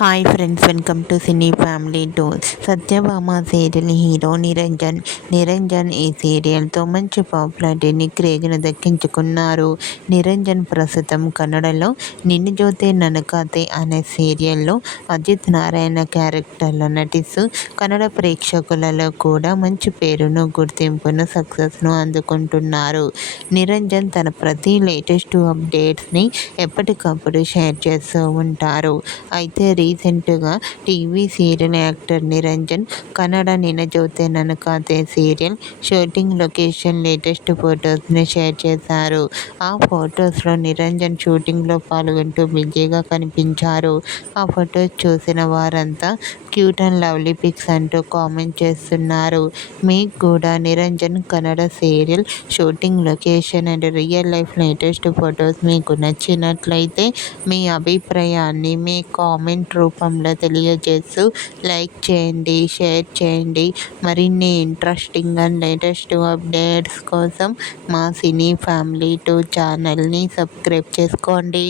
Hi friends, welcome to cine family two. Satyabhama serial hero Niranjan ఈ సీరియల్తో మంచి పాపులారిటీని క్రేజ్ను దక్కించుకున్నారు. నిరంజన్ ప్రస్తుతం కన్నడలో నిన్ను జోతే నన్ను కాతే అనే సీరియల్లో అజిత్ నారాయణ క్యారెక్టర్లో నటిస్తూ కన్నడ ప్రేక్షకులలో కూడా మంచి పేరును, గుర్తింపును, సక్సెస్ను అందుకుంటున్నారు. నిరంజన్ తన ప్రతి లేటెస్ట్ అప్డేట్స్ని ఎప్పటికప్పుడు షేర్ చేస్తూ ఉంటారు. అయితే రీసెంట్గా TV serial actor Niranjan Kannada నిన్న జోతే నన్ను కాతే సీరియల్ షూటింగ్ లొకేషన్ లేటెస్ట్ ఫొటోస్ని షేర్ చేశారు. ఆ ఫొటోస్లో నిరంజన్ షూటింగ్లో పాల్గొంటూ బిజీగా కనిపించారు. ఆ ఫొటోస్ చూసిన వారంతా క్యూట్ అండ్ లవ్లీ పిక్స్ అంటూ కామెంట్ చేస్తున్నారు. మీకు కూడా Niranjan Kannada serial shooting location and real life latest photos మీకు నచ్చినట్లయితే మీ అభిప్రాయాన్ని మీ కామెంట్ రూపంలో తెలియజేస్తూ లైక్ చేయండి, షేర్ చేయండి. మరిన్ని ఇంట్రెస్టింగ్ అండ్ లేటెస్ట్ అప్డేట్స్ కోసం మా సినీ ఫ్యామిలీ 2 ఛానల్ని సబ్స్క్రైబ్ చేసుకోండి.